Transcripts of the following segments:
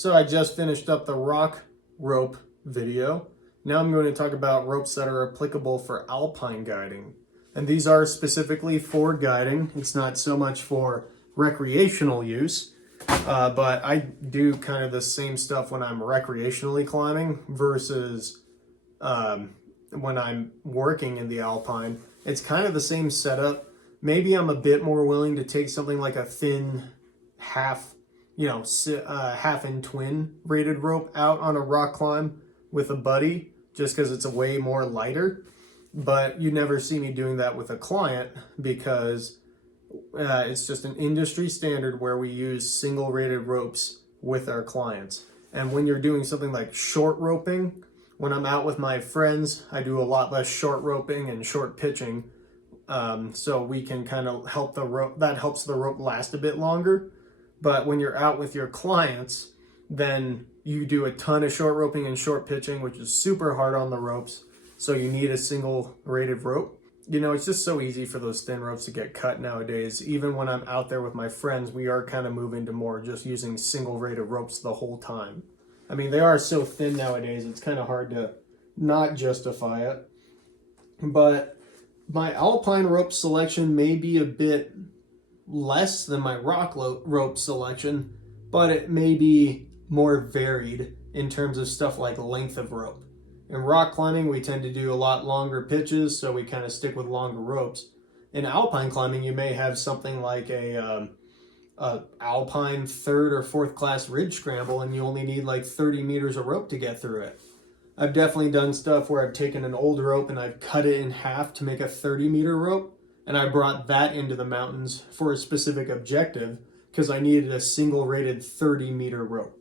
So I just finished up the rock rope video. Now I'm going to talk about ropes that are applicable for alpine guiding. And these are specifically for guiding. It's not so much for recreational use, but I do kind of the same stuff when I'm recreationally climbing versus when I'm working in the alpine. It's kind of the same setup. Maybe I'm a bit more willing to take something like a thin half and twin rated rope out on a rock climb with a buddy, just because it's a way more lighter. But you never see me doing that with a client because it's just an industry standard where we use single rated ropes with our clients. And when you're doing something like short roping, when I'm out with my friends, I do a lot less short roping and short pitching. So we can kind of help the rope, that helps the rope last a bit longer. But when you're out with your clients, then you do a ton of short roping and short pitching, which is super hard on the ropes. So you need a single rated rope. You know, it's just so easy for those thin ropes to get cut nowadays. Even when I'm out there with my friends, we are kind of moving to more just using single rated ropes the whole time. I mean, they are so thin nowadays, it's kind of hard to not justify it. But my alpine rope selection may be a bit less than my rock rope selection, but it may be more varied in terms of stuff like length of rope. In rock climbing, we tend to do a lot longer pitches, so we kind of stick with longer ropes. In alpine climbing, you may have something like a alpine third or fourth class ridge scramble, and you only need like 30 meters of rope to get through it. I've definitely done stuff where I've taken an old rope and I've cut it in half to make a 30-meter rope, and I brought that into the mountains for a specific objective because I needed a single rated 30-meter rope.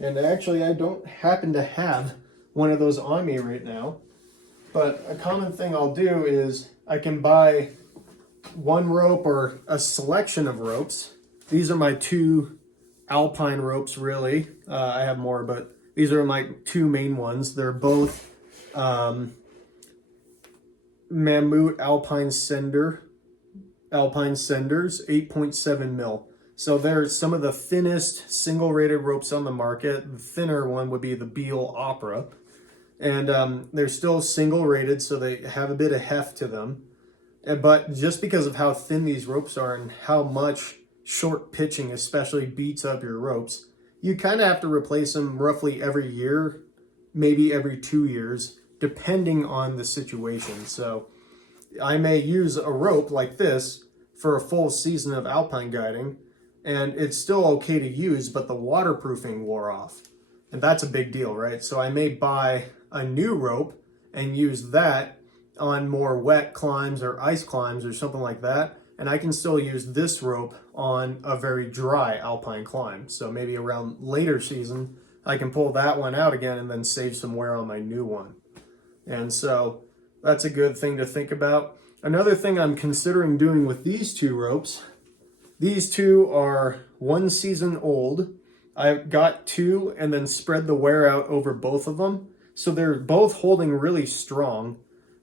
And actually, I don't happen to have one of those on me right now, but a common thing I'll do is I can buy one rope or a selection of ropes. These are my two alpine ropes, really. I have more, but these are my two main ones. They're both Mammoth Alpine Senders, 8.7 mil. So they're some of the thinnest single rated ropes on the market. The thinner one would be the Beal Opera. And they're still single rated, so they have a bit of heft to them. But just because of how thin these ropes are and how much short pitching especially beats up your ropes, you kind of have to replace them roughly every year, maybe every 2 years, depending on the situation. So I may use a rope like this for a full season of alpine guiding, and it's still okay to use, but the waterproofing wore off. And that's a big deal, right? So I may buy a new rope and use that on more wet climbs or ice climbs or something like that. And I can still use this rope on a very dry alpine climb. So maybe around later season, I can pull that one out again and then save some wear on my new one. And so that's a good thing to think about. Another thing I'm considering doing with these two ropes, these two are 1 season old. I got two and then spread the wear out over both of them. So they're both holding really strong.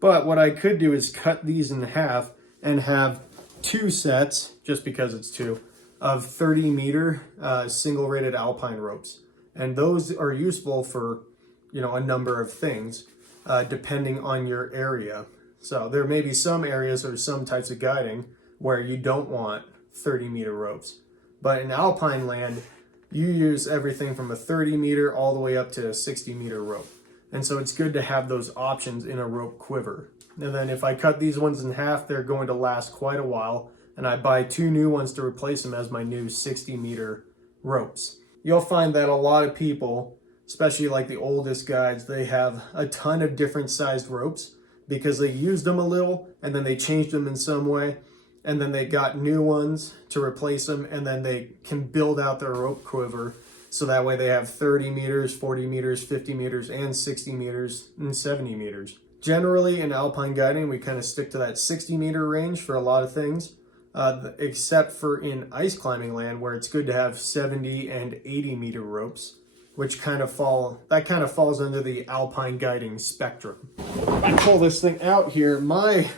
But what I could do is cut these in half and have two sets, just because it's two, of 30-meter single rated alpine ropes. And those are useful for, a number of things, depending on your area. So there may be some areas or some types of guiding where you don't want 30-meter ropes. But in alpine land, you use everything from a 30-meter all the way up to a 60-meter rope. And so it's good to have those options in a rope quiver. And then if I cut these ones in half, they're going to last quite a while. And I buy two new ones to replace them as my new 60-meter ropes. You'll find that a lot of people, especially like the oldest guides, they have a ton of different sized ropes because they used them a little and then they changed them in some way. And then they got new ones to replace them, and then they can build out their rope quiver so that way they have 30 meters, 40 meters, 50 meters, and 60 meters, and 70 meters. Generally, in alpine guiding, we kind of stick to that 60-meter range for a lot of things, except for in ice climbing land where it's good to have 70 and 80-meter ropes, which kind of falls under the alpine guiding spectrum. I pull this thing out here. My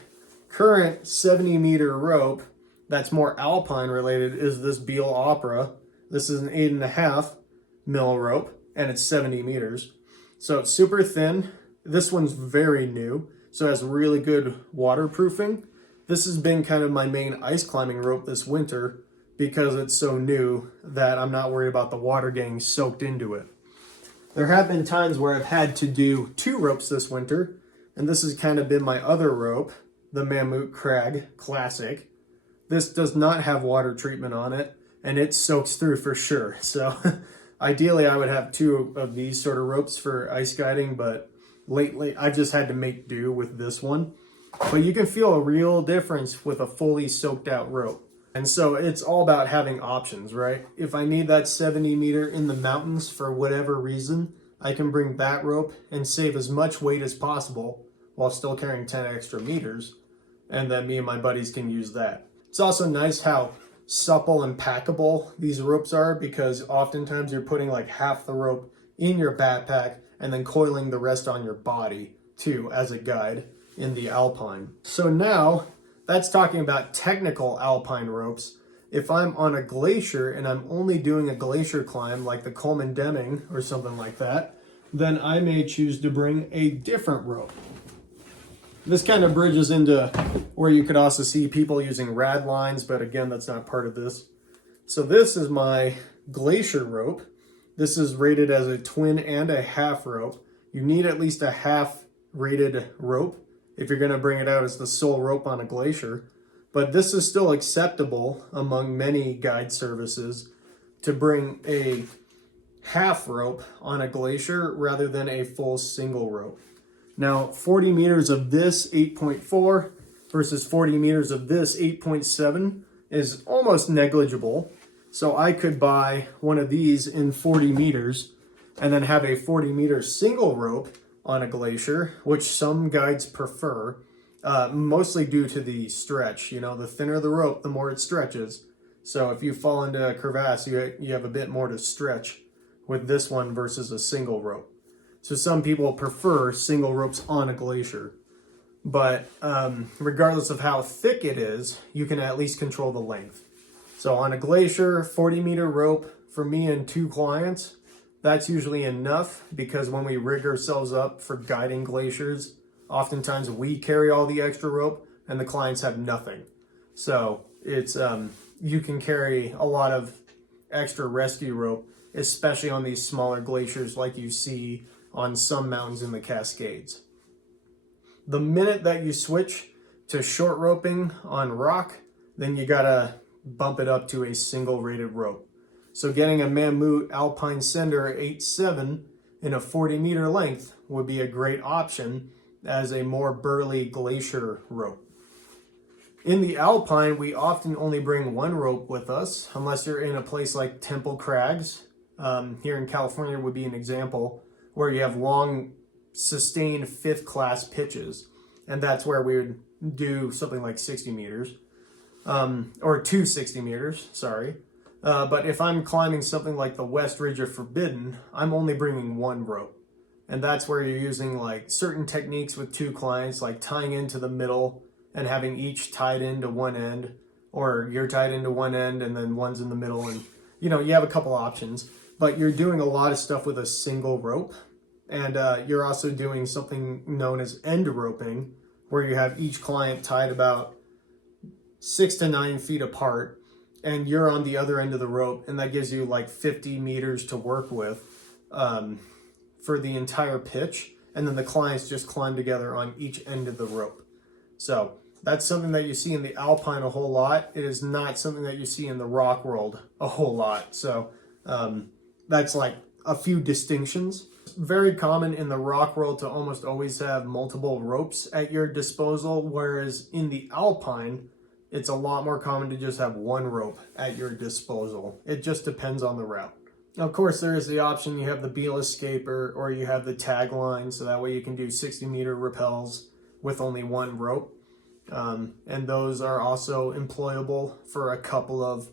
current 70-meter rope that's more alpine related is this Beal Opera. This is an 8.5. mil rope, and it's 70 meters. So it's super thin. This one's very new, so it has really good waterproofing. This has been kind of my main ice climbing rope this winter because it's so new that I'm not worried about the water getting soaked into it. There have been times where I've had to do 2 ropes this winter, and this has kind of been my other rope, the Mammoth Crag Classic. This does not have water treatment on it, and it soaks through for sure. So ideally I would have 2 of these sort of ropes for ice guiding, but lately I've just had to make do with this one. But you can feel a real difference with a fully soaked out rope. And so it's all about having options, right? If I need that 70 meter in the mountains for whatever reason, I can bring that rope and save as much weight as possible while still carrying 10 extra meters. And then me and my buddies can use that. It's also nice how supple and packable these ropes are, because oftentimes you're putting like half the rope in your backpack and then coiling the rest on your body too as a guide in the alpine. So now that's talking about technical alpine ropes. If I'm on a glacier and I'm only doing a glacier climb like the Coleman Deming or something like that, then I may choose to bring a different rope. This kind of bridges into where you could also see people using rad lines, but again, that's not part of this. So this is my glacier rope. This is rated as a twin and a half rope. You need at least a half rated rope if you're going to bring it out as the sole rope on a glacier. But this is still acceptable among many guide services to bring a half rope on a glacier rather than a full single rope. Now, 40 meters of this 8.4 versus 40 meters of this 8.7 is almost negligible. So I could buy one of these in 40 meters and then have a 40 meter single rope on a glacier, which some guides prefer, mostly due to the stretch. You know, the thinner the rope, the more it stretches. So if you fall into a crevasse, you have a bit more to stretch with this one versus a single rope. So some people prefer single ropes on a glacier. But regardless of how thick it is, you can at least control the length. So on a glacier, 40 meter rope for me and 2 clients, that's usually enough, because when we rig ourselves up for guiding glaciers, oftentimes we carry all the extra rope and the clients have nothing. So it's you can carry a lot of extra rescue rope, especially on these smaller glaciers like you see on some mountains in the Cascades. The minute that you switch to short roping on rock, then you gotta bump it up to a single rated rope. So getting a Mammoth Alpine Sender 8.7 in a 40 meter length would be a great option as a more burly glacier rope. In the alpine, we often only bring 1 rope with us, unless you're in a place like Temple Crags. Here in California would be an example, where you have long, sustained 5th class pitches. And that's where we would do something like 60 meters, or 260 meters, sorry. But if I'm climbing something like the West Ridge of Forbidden, I'm only bringing 1 rope. And that's where you're using like certain techniques with 2 clients, like tying into the middle and having each tied into one end, or you're tied into one end and then one's in the middle, and you know, you have a couple options. But you're doing a lot of stuff with a single rope. And you're also doing something known as end roping, where you have each client tied about 6 to 9 feet apart, and you're on the other end of the rope, and that gives you like 50 meters to work with for the entire pitch. And then the clients just climb together on each end of the rope. So that's something that you see in the alpine a whole lot. It is not something that you see in the rock world a whole lot. So that's like a few distinctions. Very common in the rock world to almost always have multiple ropes at your disposal, whereas in the alpine, it's a lot more common to just have 1 rope at your disposal. It just depends on the route. Of course, there is the option, you have the Beal Escaper, or you have the tag line, so that way you can do 60 meter rappels with only 1 rope. And those are also employable for a couple of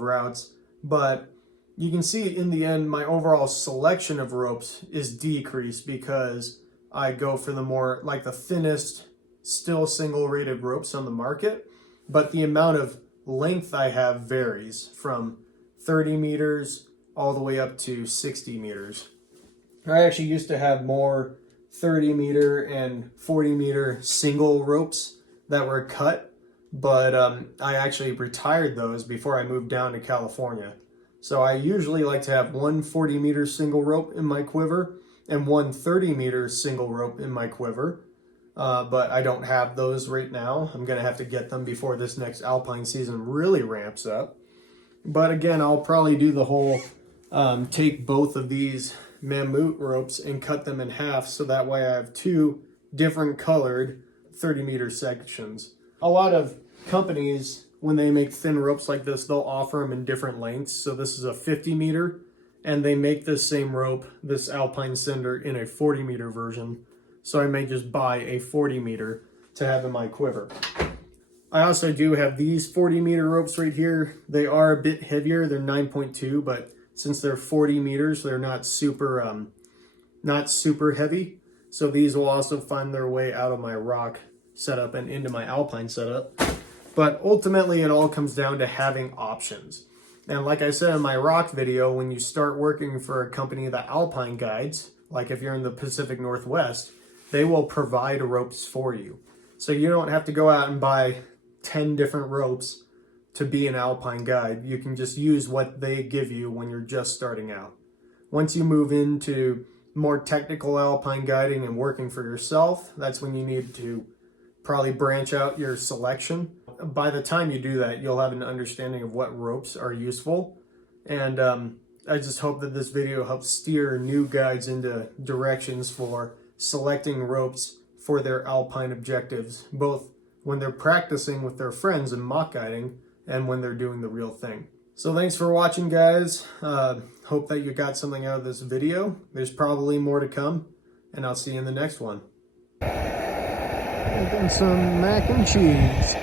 routes. But you can see in the end, my overall selection of ropes is decreased because I go for the more, like the thinnest, still single rated ropes on the market, but the amount of length I have varies from 30 meters all the way up to 60 meters. I actually used to have more 30 meter and 40 meter single ropes that were cut, but I actually retired those before I moved down to California. So I usually like to have one 40 meter single rope in my quiver and one 30 meter single rope in my quiver. But I don't have those right now. I'm going to have to get them before this next alpine season really ramps up. But again, I'll probably do the whole take both of these mammut ropes and cut them in half, so that way I have two different colored 30 meter sections. A lot of companies, when they make thin ropes like this, they'll offer them in different lengths. So this is a 50 meter, and they make this same rope, this alpine cinder, in a 40 meter version. So I may just buy a 40 meter to have in my quiver. I also do have these 40 meter ropes right here. They are a bit heavier. They're 9.2, but since they're 40 meters, they're not super heavy. So these will also find their way out of my rock setup and into my alpine setup. But ultimately, it all comes down to having options. And like I said in my rock video, when you start working for a company that alpine guides, like if you're in the Pacific Northwest, they will provide ropes for you. So you don't have to go out and buy 10 different ropes to be an alpine guide. You can just use what they give you when you're just starting out. Once you move into more technical alpine guiding and working for yourself, that's when you need to probably branch out your selection. By the time you do that, you'll have an understanding of what ropes are useful. And I just hope that this video helps steer new guides into directions for selecting ropes for their alpine objectives, both when they're practicing with their friends and mock guiding and when they're doing the real thing. So thanks for watching, guys. Hope that you got something out of this video. There's probably more to come, and I'll see you in the next one. Making some mac and cheese.